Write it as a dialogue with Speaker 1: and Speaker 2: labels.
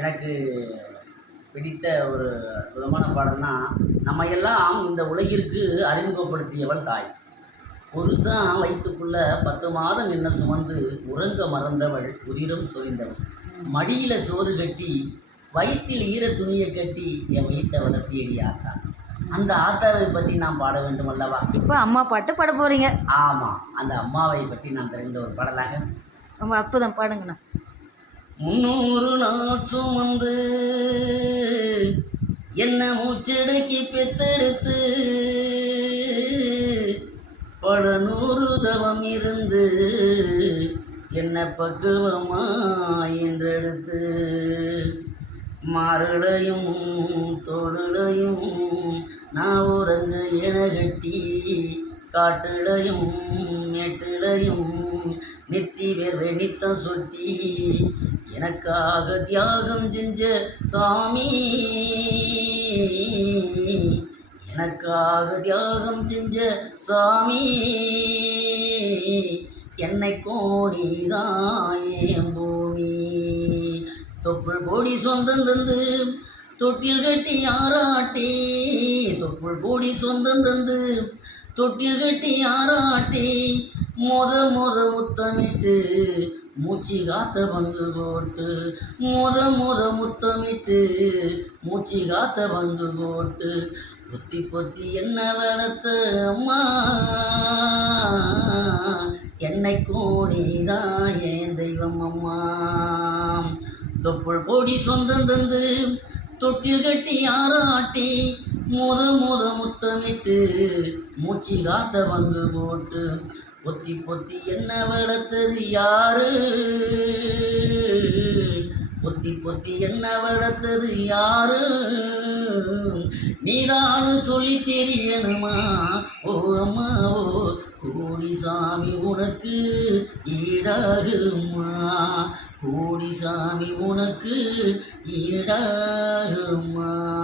Speaker 1: எனக்கு பிடித்த ஒரு அற்புதமான பாடல்னா நம்ம எல்லாம் இந்த உலகிற்கு அறிமுகப்படுத்தியவள் தாய். புருஷன் வயிற்றுக்குள்ள பத்து மாதம் என்ன சுமந்து உறங்க மறந்தவள் உதிரம் சொரிந்தவள். மடியில் சோறு கட்டி வயிற்றில் ஈர துணியை கட்டி என் வயிற்றை வளர்த்தியடி ஆத்தா. அந்த ஆத்தாவை பற்றி நான் பாட வேண்டும் அல்லவா?
Speaker 2: இப்போ அம்மா பாட்டு பாட போகிறீங்க
Speaker 1: ஆமாம் அந்த அம்மாவை பற்றி நான் தெரிந்த ஒரு பாடலாக.
Speaker 2: ரொம்ப அற்புதம். பாடுங்கண்ணா.
Speaker 1: முன்னூறு நாள் சுமந்து என்ன மூச்சடக்கி பெத்தெடுத்து பல நூறு தவம் இருந்து என்ன பக்குவமா என்றெடுத்து மாறுடையும் தோளுடையும் நான் உறங்கு என கட்டி காட்டிலையும் மேட்டிலையும் நித்தி வேர்வை நித்தம் சொட்டி. எனக்காக தியாகம் செஞ்ச சாமி எனக்காக தியாகம் செஞ்ச சாமி என்னை கோணிதான் பூமி. தொப்புள் கோடி சொந்தம் தந்து தொட்டில் கட்டி ஆராட்டி தொப்புள் கோடி சொந்தம் தந்து தொட்டில் கட்டி ஆராட்டி மொத மொத முத்தமிட்டு மூச்சு காத்த பங்கு போட்டு மொத மொத முத்தமிட்டு மூச்சு காத்த பங்கு போட்டு பொத்தி பொத்தி என்ன வளர்த்த அம்மா? என்னை கோடிதான் என் தெய்வம் அம்மா. தொப்புள் கோடி சொந்தம் தந்து தொட்டில் கட்டி ஆராட்டி முத முத முத்தமிட்டு மூச்சு காத்த பங்கு போட்டு பொத்தி பொத்தி என்ன வளர்த்தது யாரு? பொத்தி பொத்தி என்ன வளர்த்தது யாரு? நீதானு சொல்லி தெரியணுமா? ஓ அம்மா ஓ கோடி சாமி உனக்கு ஈடாகுமா? கோடி சாமி உனக்கு ஈடாகுமா?